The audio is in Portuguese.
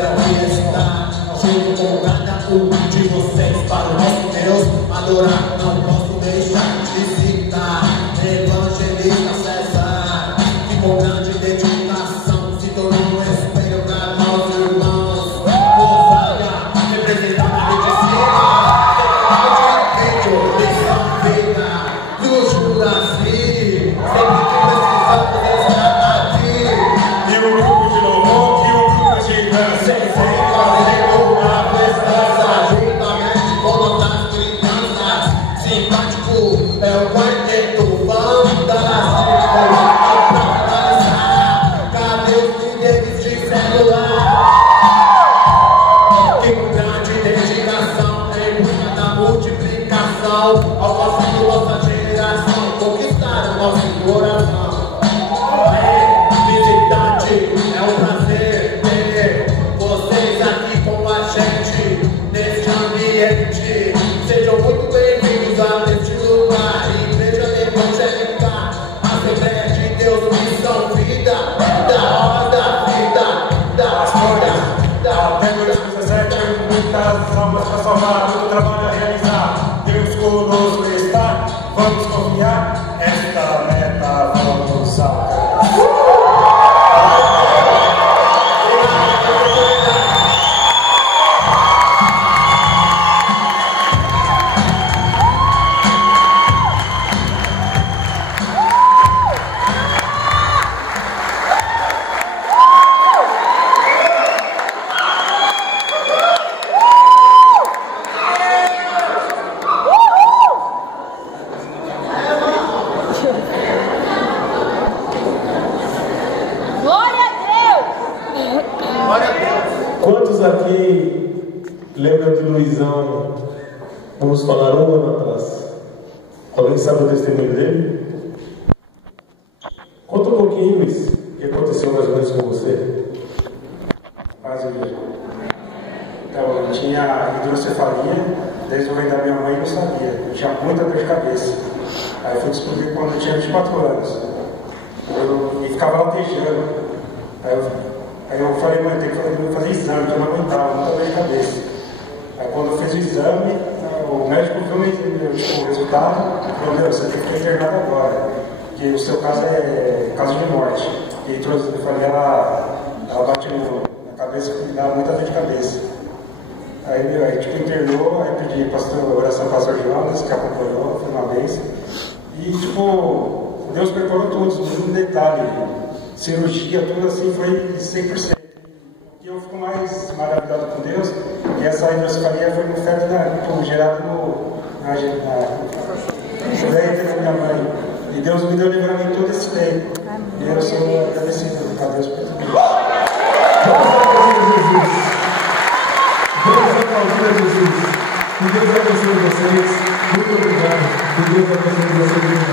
é o que está junto com cada um de vocês para o nosso Deus adorar. Não posso deixar de citar Evangelista César, que com grande dedicação se tornou um espelho para nós irmãos. Rosália, representando a medicina, missão vida, e o Juraci, sempre que precisamos estar aqui. E o grupo de louvor e o grupo de dança. É o quarteto banda pra dançar. Cadê os líderes de celular? Que com grande dedicação em busca da multiplicação alcançando nossa geração, conquistaram nosso coração. Visitante, é um prazer ter vocês aqui com a gente neste ambiente. Sejam muito bem-vindos a este lugar. Igreja Evangélica, Assembleia de Deus, missão vida, da Até 2017, muitas almas para salvar, muito trabalho a realizar. Deus conosco está, vamos confiar, esta meta vamos salvar. Quantos aqui lembram de Luizão? Vamos falar um ano atrás. Alguém sabe o testemunho dele? Conta um pouquinho, Luiz, o que aconteceu mais ou menos com você. Quase mesmo. Então, eu tinha hidrocefalia, desde o venho da minha mãe eu não sabia. Eu tinha muita dor de cabeça. Aí eu fui descobrir quando eu tinha 24 anos. E ficava latejando. Aí eu falei, mãe, tem que fazer exame, porque eu não aguentava, muita dor de cabeça. Aí quando eu fiz o exame, o médico viu o resultado e falou, meu, você tem que ficar internado agora, porque o seu caso é caso de morte. E a hidrocefalia, ela bate na cabeça e dá muita dor de cabeça. Aí, internou, aí pedi oração para o pastor Jonas, que acompanhou, foi uma bênção. E, Deus preparou tudo, no detalhe. Cirurgia, tudo assim, foi 100%. E eu fico mais maravilhado com Deus, que essa hidrocefalia foi no feto gerado na da minha mãe. E Deus me deu livramento todo esse tempo. E eu sou agradecido a Deus por tudo. Vamos aplaudir a Jesus. Que Deus abençoe vocês. Muito obrigado. Que Deus abençoe vocês.